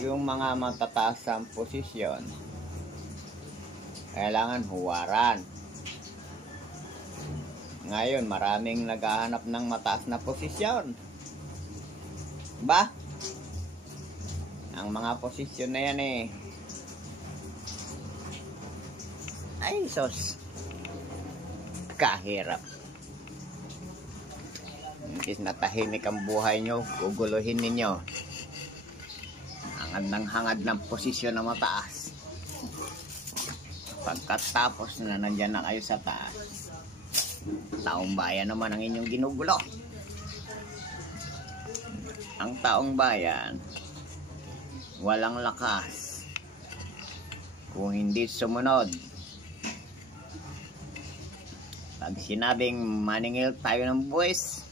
yung mga matataas ang posisyon, kailangan huwaran. Ngayon, maraming naghahanap ng mataas na posisyon. Ba? Ang mga posisyon na yan ay sos, kahirap. Imbis na tahimik ang buhay nyo, guguluhin ninyo. Hangad ng hangad ng posisyon na mataas. Pagkatapos na nandyan na kayo sa taas, taong bayan naman ang inyong ginugulo. Ang taong bayan, walang lakas kung hindi sumunod. Pag sinabing maningil tayo ng buwis,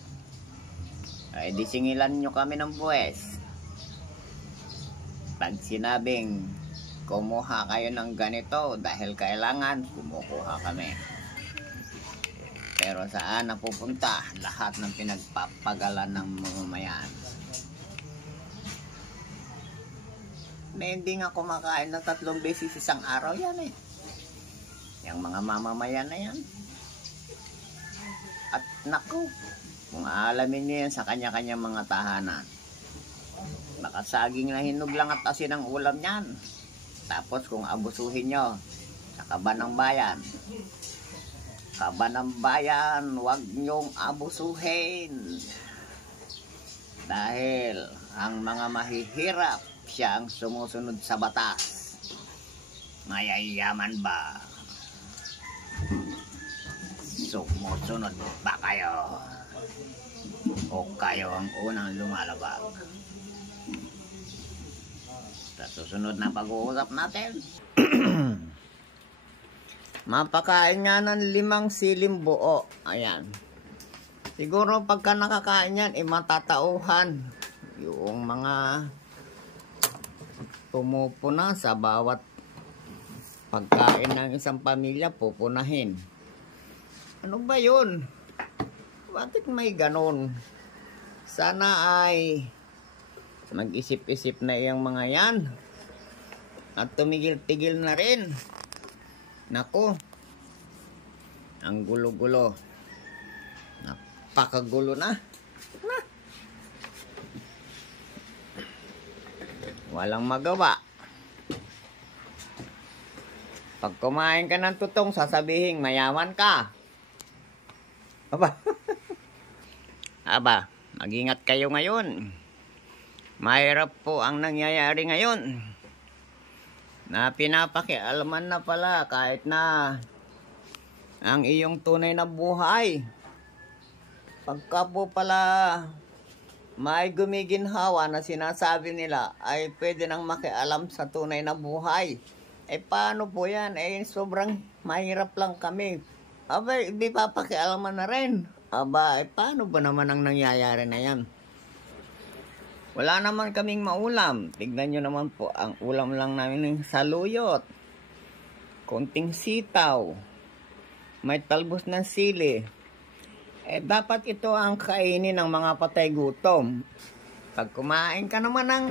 ay disingilan nyo kami ng buwis. Pag sinabing kumuha kayo ng ganito dahil kailangan, kumukuha kami. Pero saan napupunta lahat ng pinagpapagalan ng mamamayan? Hindi nga kumakain na 3 beses isang araw yan yung mga mamamayan na yan. At naku, kung aalamin niyo yan sa kanya-kanya mga tahanan, baka saging na hinog lang at asin ang ulam niyan. Tapos kung abusuhin nyo sa kaban ng bayan, kaban ng bayan, huwag nyong abusuhin. Dahil ang mga mahihirap, siya ang sumusunod sa batas. Mayayaman ba? Sumusunod ba kayo? O kayo ang unang lumalabag? Sa susunod na pag-uusap natin, mapakain nga ng 5 silim buo. Ayan. Siguro pagka nakakain yan, matatauhan yung mga pumupuna sa bawat pagkain ng isang pamilya, pupunahin. Ano ba yun? Bakit may ganon? Sana ay mag-isip-isip na yung mga yan at tumigil-tigil na rin. Naku, ang gulo-gulo, napakagulo na. Walang magawa. Pag kumain ka ng tutong, sasabihin mayaman ka. Aba, aba, mag-ingat kayo ngayon. Mahirap po ang nangyayari ngayon. Na pinapakialaman na pala kahit na ang iyong tunay na buhay. Pagka po pala may gumiginhawa na sinasabi nila ay pwede nang makialam sa tunay na buhay. Paano po yan? Sobrang mahirap lang kami. Aba, hindi papakialaman na rin. Aba, paano ba naman ang nangyayari na yan? Wala naman kaming maulam. Tignan nyo naman po, ang ulam lang namin ng saluyot. Konting sitaw. May talbos ng sili. Dapat ito ang kainin ng mga patay gutom. Pag kumain ka naman ng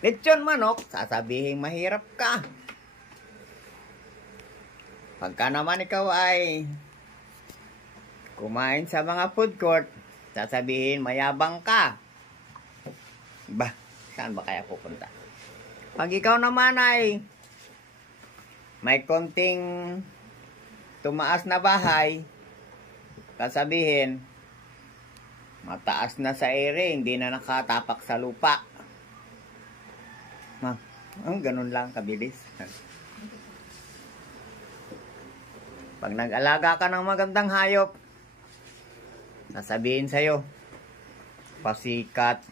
lechon manok, sasabihin mahirap ka. Pagka naman ikaw ay kumain sa mga food court, sasabihin mayabang ka. Ba, saan ba kaya pupunta? Pag ikaw naman ay may konting tumaas na bahay, sasabihin mataas na sa ere, hindi na nakatapak sa lupa. Ganun lang kabilis. Pag nag-alaga ka ng magandang hayop, sasabihin sa'yo, pasikat.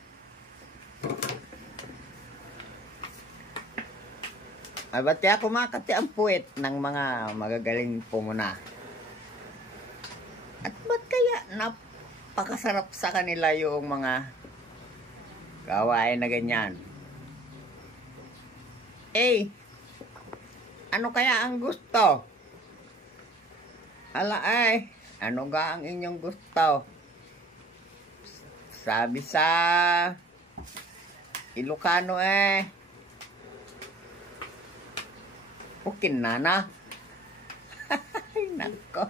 Ba't kaya kumakati ang puwet ng mga magagaling pumuna? At ba't kaya napakasarap sa kanila yung mga gawain na ganyan? Ano kaya ang gusto? Ala ano ga ang inyong gusto? Sabi sa Ilocano Pukinana. Ay, nako.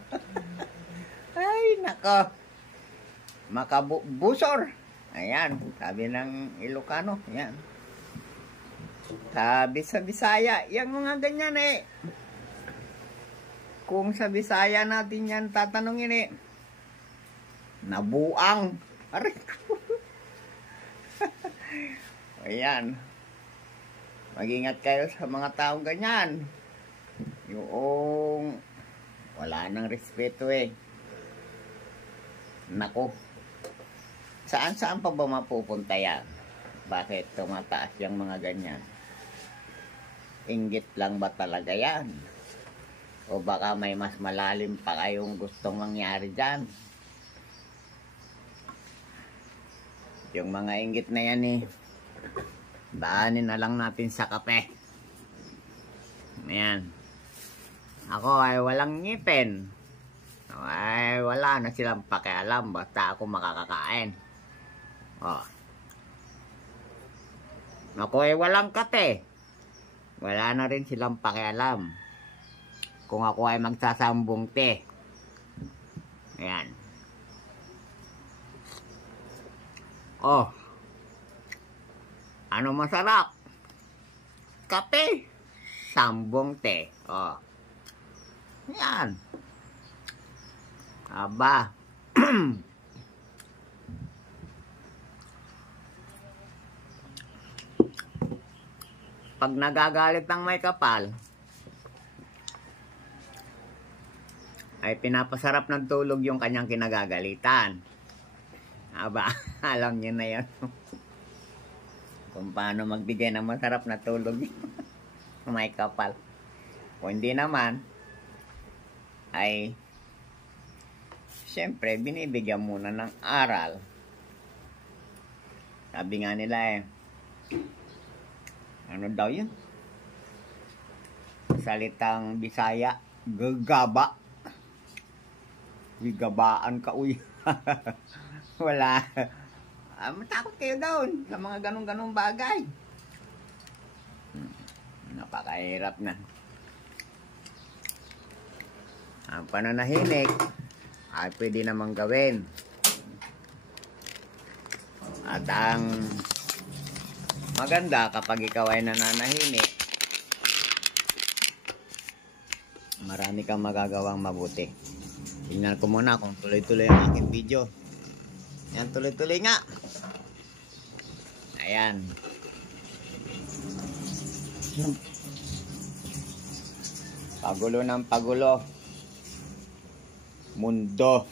Ay, nako. Makabusor. Ayan, sabi ng Ilocano. Ayan. Sabi sa Bisaya, yung mga ganyan kung sa Bisaya natin yan tatanungin nabuang. Aray ko. Ayan. Mag-ingat kayo sa mga taong ganyan. Yung wala nang respeto Nako. Saan pa ba mapupunta yan? Bakit tumataas yung mga ganyan? Inggit lang ba talaga yan? O baka may mas malalim pa kayong gustong mangyari dyan? Yung mga inggit na yan daanin na lang natin sa kape. Ayan. Ako ay walang ngipin. Ay wala na silang pakialam basta ako makakakain. Ako ay walang kate. Wala na rin silang pakialam kung ako ay magsasambong te. Ayan. Ano masarap? Kape. Sambong te. Ayan. Aba. Pag nagagalit ng may kapal, ay pinapasarap ng tulog yung kanyang kinagagalitan. Aba, alam niyo na yan. Kung paano magbigay ng masarap na tulog may kapal. Kung hindi naman, ay siyempre, binibigyan muna ng aral. Sabi nga nila ano daw yun? Salitang Bisaya, gagaba. Gagabaan ka, uy. Wala. Matakot kayo doon sa mga ganong-ganong bagay. Napakahirap na. Ang pananahinik ay pwede namang gawin. At ang maganda kapag ikaw ay nananahimik, marami kang magagawang mabuti. Tingnan ko muna kung tuloy-tuloy ang aking video. Yan, tuloy-tuloy nga. Ayan. Pagulo ng pagulo. Mundo.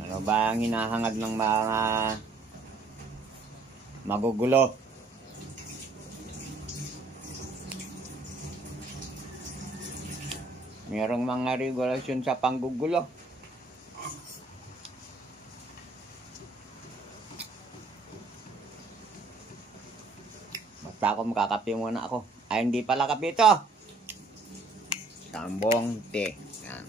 Ano ba ang hinahangad ng mga magugulo? Mayroong mga regulasyon sa panggugulo. Basta ako makakape muna ako. Ay, hindi pala kape ito. Sambong te. Yan.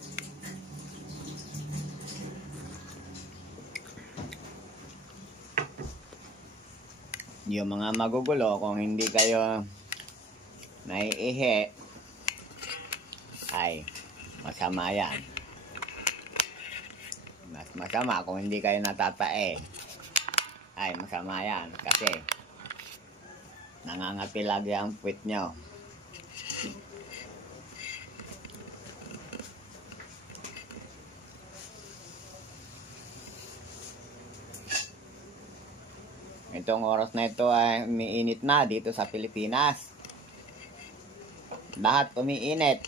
Yung mga magugulo, kung hindi kayo naiihi, ay masama yan. Mas masama kung hindi kayo natatae, ay masama yan kasi nangangati lagi ang puwit nyo. Itong oras na ito ay umiinit na dito sa Pilipinas. Lahat umiinit.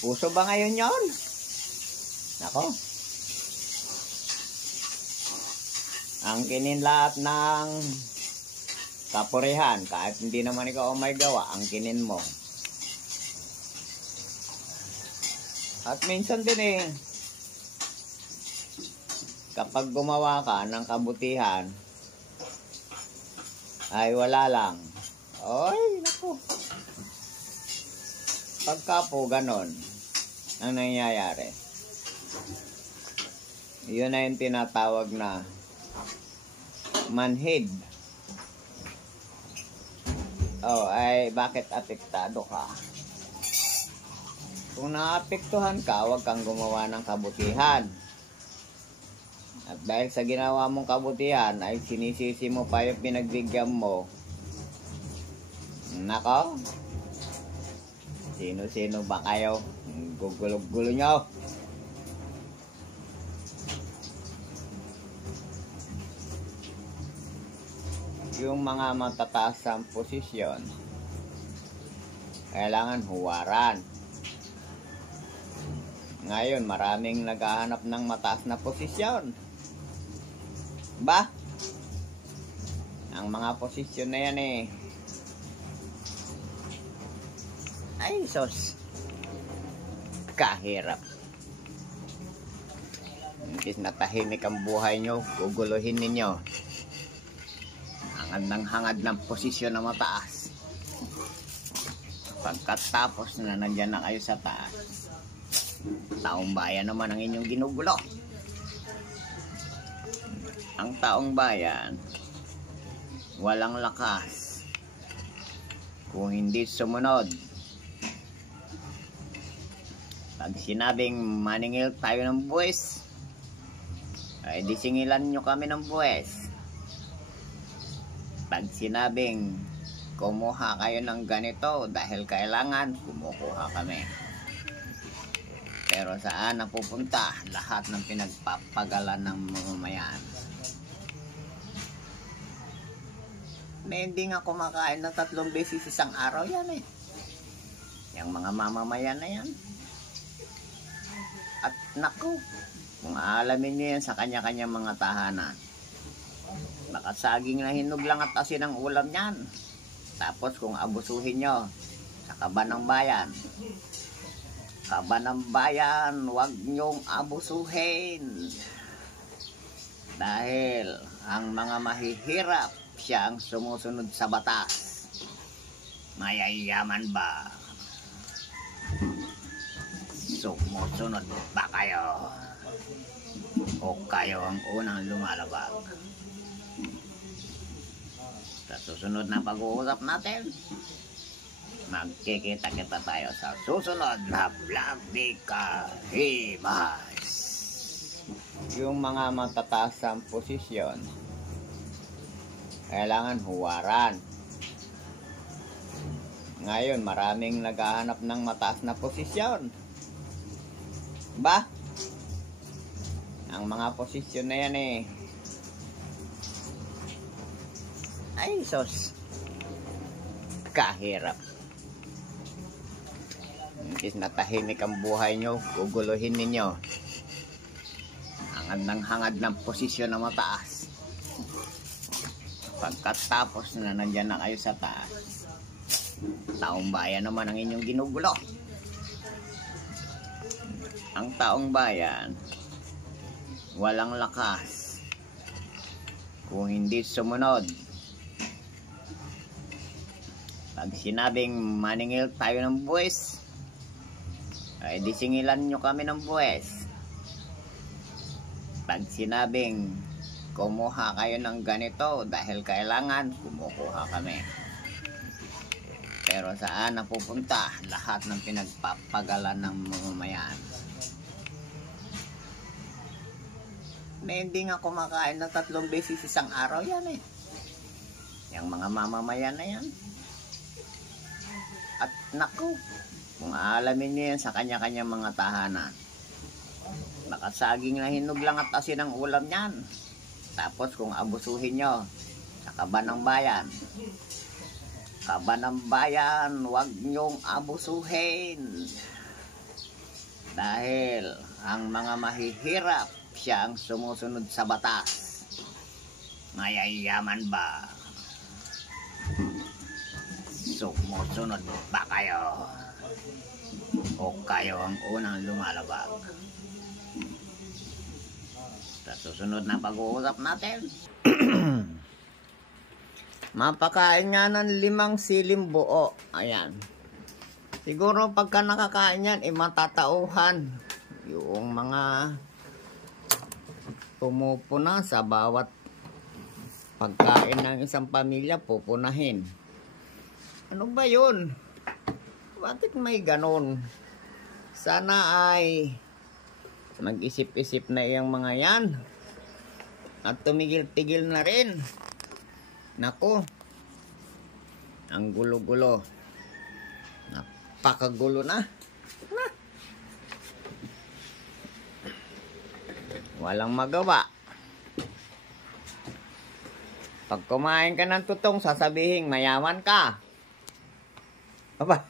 Puso ba ngayon yon? Nako. Ang kinin lahat ng kapurihan, kahit hindi naman ikaw ang may gawa, ang kinin mo. At minsan din kapag gumawa ka ng kabutihan, ay wala lang. Ay, naku. Pagka po ganon, ang nangyayari. Yun na yung tinatawag na manhid. Oh, ay bakit apektado ka? Kung naapektuhan ka, huwag kang gumawa ng kabutihan. At dahil sa ginawa mong kabutihan, ay sinisisi mo pa yung pinagbigyan mo. Nako, sino-sino ba kayo? Gugulo-gulo nyo. Yung mga matataas ang posisyon, kailangan huwaran. Ngayon, maraming naghahanap ng mataas na posisyon. Ba? Ang mga posisyon na yan ay sos, kahirap. Imbis na tahimik ang buhay nyo, guguluhin ninyo. Hangad ng hangad ng posisyon na mataas. Pagkatapos na nandyan na kayo sa taas, taong bayan naman ang inyong ginugulo. Ang taong bayan, walang lakas kung hindi sumunod. Pag sinabing maningil tayo ng buwis, ay disingilan nyo kami ng buwis. Pag sinabing kumuha kayo ng ganito dahil kailangan, kumukuha kami. Pero saan napupunta lahat ng pinagpapagalan ng mamamayan? Hindi nga kumakain na 3 beses isang araw yan Yung mga mamamayan na yan. At naku, kung aalamin nyo yan sa kanya-kanyang mga tahanan, baka saging na hinog lang at asin ang ulam niyan. Tapos kung abusuhin nyo sa kaban ng bayan, kaban ng bayan, huwag nyong abusuhin. Dahil ang mga mahihirap, siya ang sumusunod sa batas. Mayayaman ba? Sumusunod ba kayo? O kayo ang unang lumalabag? Sa susunod na pag-uusap natin, magkikita-kita tayo sa susunod na vlog ni Kahimas. Yung mga matataas ang posisyon, kailangan huwaran. Ngayon, maraming naghahanap ng mataas na posisyon. Ba? Ang mga posisyon na yan ay sos, kahirap. Imbis na tahimik ang buhay nyo, guguluhin ninyo. Hangad ng hangad ng posisyon na mataas. Pagkatapos na nandyan na kayo sa taas, taong bayan naman ang inyong ginugulo. Ang taong bayan, walang lakas kung hindi sumunod. Pag sinabing maningil tayo ng buwis, ay disingilan nyo kami ng buwis. Pag sinabing kumuha kayo ng ganito dahil kailangan, kumukuha kami. Pero saan napupunta lahat ng pinagpapagalan ng mamamayan? Hindi nga kumakain na 3 beses isang araw yan Yung mga mamamayan na yan. At naku, kung aalamin nyo yan sa kanya-kanyang mga tahanan, baka saging na hinog lang at asin ang ulam niyan. Tapos kung abusuhin nyo sa kaban ng bayan, kaban ng bayan, huwag nyong abusuhin. Dahil ang mga mahihirap, siya ang sumusunod sa batas. Mayayaman ba? Sumusunod ba kayo? O kayo ang unang lumalabag? Sa susunod na pag-uusap natin, mapakain nga ng 5 siling buo. Ayan. Siguro pagka nakakain yan, matatauhan yung mga pumupuna sa bawat pagkain ng isang pamilya, pupunahin. Ano ba yun? Bakit may ganon? Sana ay mag-isip-isip na yung mga yan at tumigil-tigil na rin. Nako, ang gulo-gulo, napakagulo na. Walang magawa. Pag kumain ka ng tutong, sasabihin mayaman ka. Aba,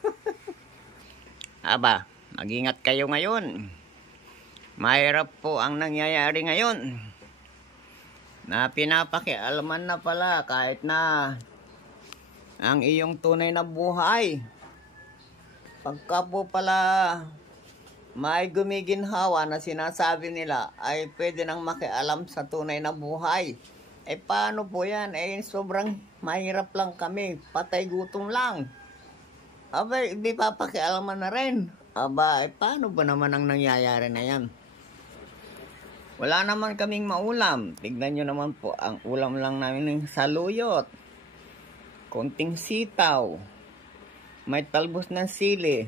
aba, mag-ingat kayo ngayon. Mahirap po ang nangyayari ngayon. Na pinapakialaman na pala kahit na ang iyong tunay na buhay. Pagka po pala may gumiginhawa na sinasabi nila ay pwede nang makialam sa tunay na buhay. Eh paano po yan? Eh sobrang mahirap lang kami. Patay gutom lang. Aba, hindi papakialaman na rin. Aba, eh paano ba naman ang nangyayari na yan? Wala naman kaming maulam. Tignan nyo naman po, ang ulam lang namin ng saluyot. Konting sitaw. May talbos ng sili.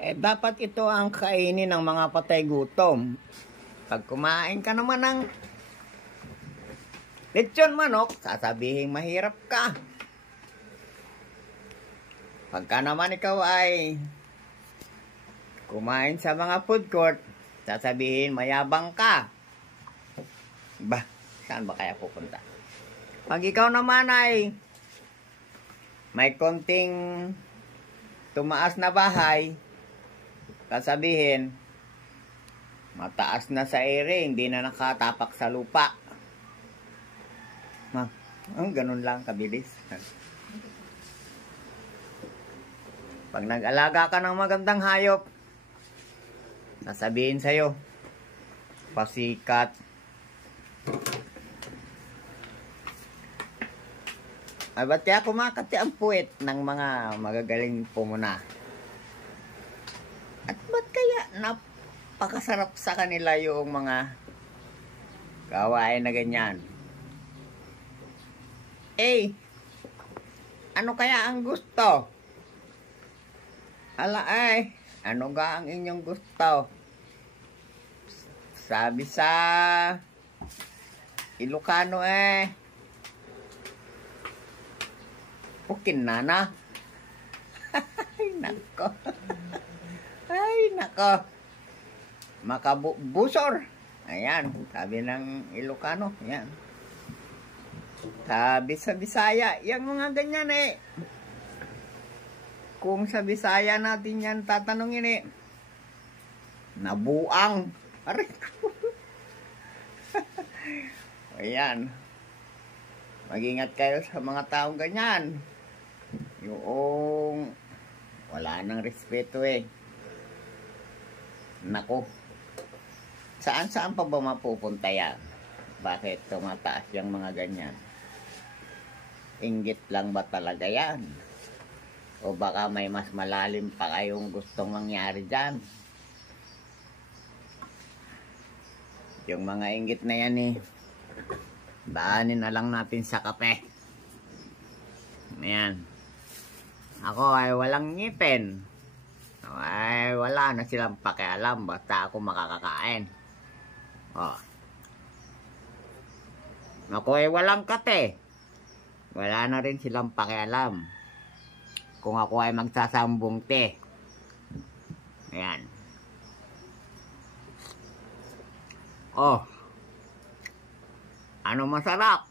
Eh dapat ito ang kainin ng mga patay gutom. Pag kumain ka naman ng lechon manok, sasabihin mahirap ka. Pagka naman ikaw ay kumain sa mga food court, sasabihin mayabang ka. Ba, saan ba kaya pupunta? Pag ikaw naman ay may konting tumaas na bahay, sasabihin mataas na sa ere, hindi na nakatapak sa lupa. Ganun lang kabilis. Pag nag-alaga ka ng magandang hayop, sasabihin sa'yo, pasikat. Ay, ba't kaya kumakati ang puwet ng mga magagaling pumuna? At ba't kaya napakasarap sa kanila yung mga gawain na ganyan? Eh, ano kaya ang gusto? Ala ay, ano ga ang inyong gusto? Sabi sa Ilocano pukin nana. Ay, nako. Ay, nako. Makabusor. Ayan, sabi ng Ilocano. Ayan. Sabi sa Bisaya, yung mga ganyan kung sa Bisaya natin yan tatanungin nabuang. Ayan. Mag-ingat kayo sa mga taong ganyan. Yung wala nang respeto Nako. Saan pa ba mapupunta yan? Bakit tumataas yung mga ganyan? Inggit lang ba talaga yan? O baka may mas malalim pa kayong gustong mangyari dyan? Yung mga inggit na yan daanin na lang natin sa kape. Ayan. Ako ay walang ngipin. Ay wala na silang pakialam basta ako makakakain. Ako ay walang kate. Wala na rin silang pakialam kung ako ay magsasambong te. Ayan. Ano masarap?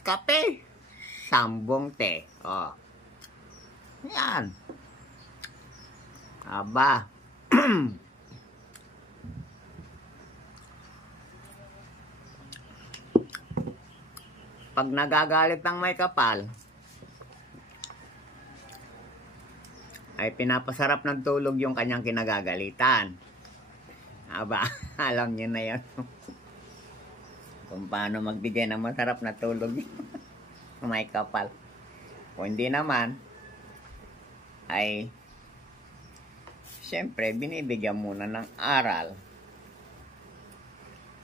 Kape, sambong te. Ayan. Aba. Pag nagagalit ang may kapal, ay pinapasarap ng tulog yung kanyang kinagagalitan. Aba, alam niyo na yan. Kung paano magbigay ng masarap na tulog may kapal. Kung hindi naman, ay siyempre, binibigyan muna ng aral.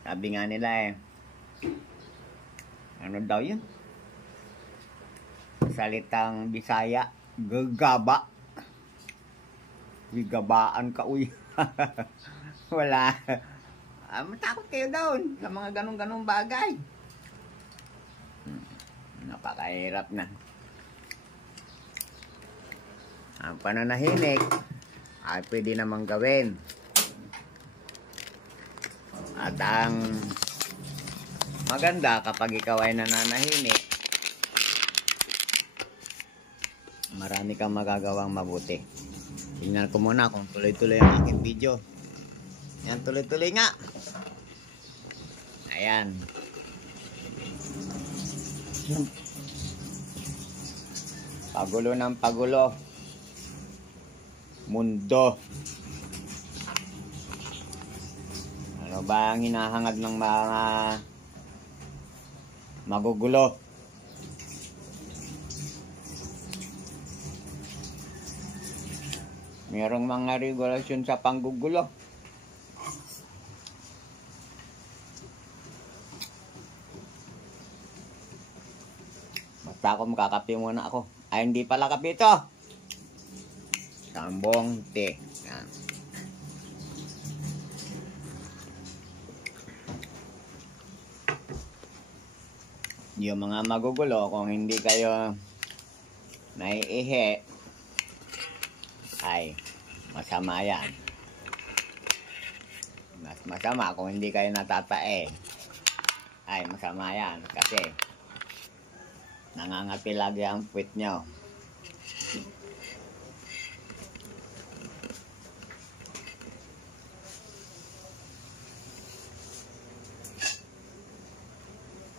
Sabi nga nila ano daw yun? Salitang Bisaya, gagaba. Gigabaan ka, uy. Wala. Matakot kayo doon sa mga ganong-ganong bagay. Napakahirap na. Ang pananahinik ay pwede namang gawin. At ang maganda kapag ikaw ay nananahimik, marami kang magagawang mabuti. Tingnan ko muna kung tuloy-tuloy ang aking video. Yan, tuloy-tuloy nga. Ayan. Pagulo ng pagulo. Mundo. Ano ba ang hinahangad ng mga magugulo? Mayroong mga regulasyon sa panggugulo. Basta ako makakape muna ako. Ay, hindi pala kape ito. Sambong tea. Yan. Yung mga magugulo, kung hindi kayo naiihi, ay masama yan. Mas masama kung hindi kayo natatae, ay masama yan kasi nangangati lagi ang puwit nyo.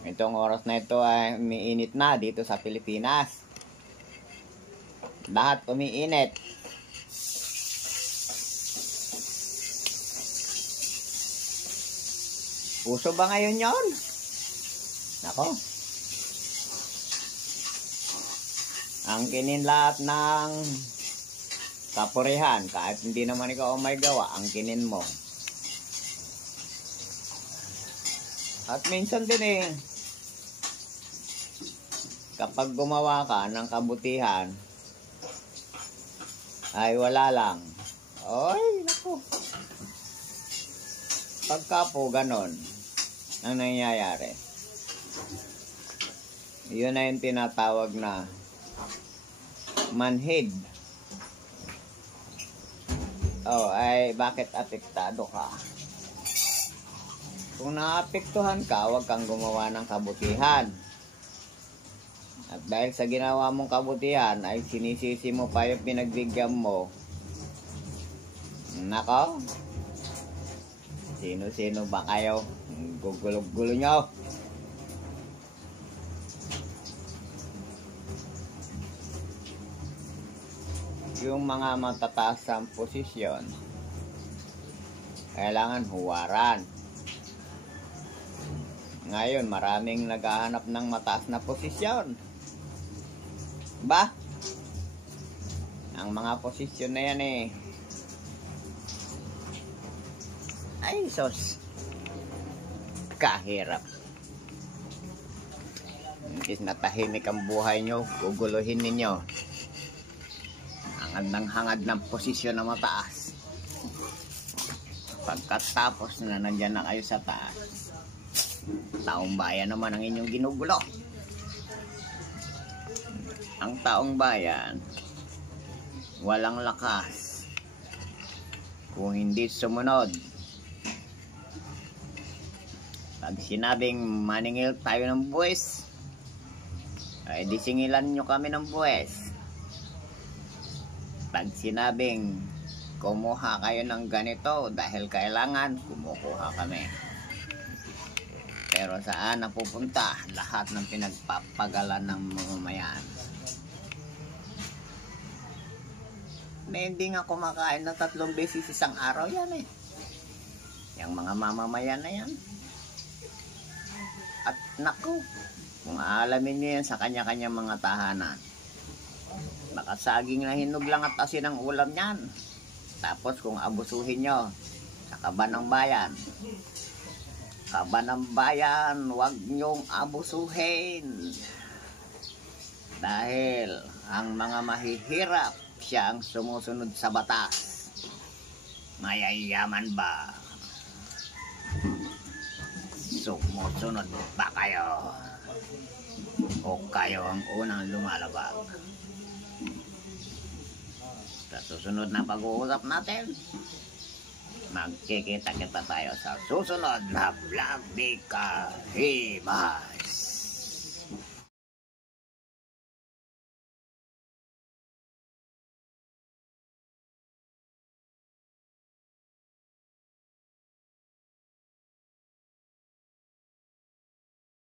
Itong oras na ito ay umiinit na dito sa Pilipinas. Lahat umiinit. Puso ba ngayon yon? Nako. Ang kininlat ng kapurihan, kahit hindi naman ikaw ang may gawa, ang kinin mo. At minsan din kapag gumawa ka ng kabutihan, ay wala lang. Ay, nako. Pagka po ganon ang nangyayari, yun na yung tinatawag na manhid. Ay bakit apektado ka? Kung naapektuhan ka, huwag kang gumawa ng kabutihan. At dahil sa ginawa mong kabutihan ay sinisisi mo pa yung pinagbigyan mo. Nako, sino-sino ba kayo? Gugulo-gulo nyo. Yung mga matataas ang posisyon, kailangan huwaran. Ngayon, maraming naghahanap ng mataas na posisyon. Ba? Ang mga posisyon na yan ay sos, kahirap. Imbis na tahimik ang buhay nyo, guguluhin ninyo. Hangad ng posisyon na mataas. Pagkatapos na nandyan na kayo sa taas, taong bayan naman ang inyong ginugulo. Ang taong bayan, walang lakas kung hindi sumunod. Pag sinabing maningil tayo ng buwis, ay disingilan nyo kami ng buwis. Pag sinabing kumuha kayo ng ganito dahil kailangan, kumukuha kami. Pero saan napupunta lahat ng pinagpapagalan ng mamamayan? Hindi nga kumakain na 3 beses isang araw yan yung mga mamamayan na yan. At naku, kung aalamin nyo yan sa kanya-kanya mga tahanan, baka saging na hinog lang at asin ang ulam niyan. Tapos kung abusuhin nyo sa kaban ng bayan, huwag nyong abusuhin. Dahil ang mga mahihirap, siya ang sumusunod sa batas. Mayayaman ba? Sumusunod ba kayo? O kayo ang unang lumalabag? Sa susunod na pag-uusap natin, magkikita-kita tayo sa susunod na vlog ni Kahimay.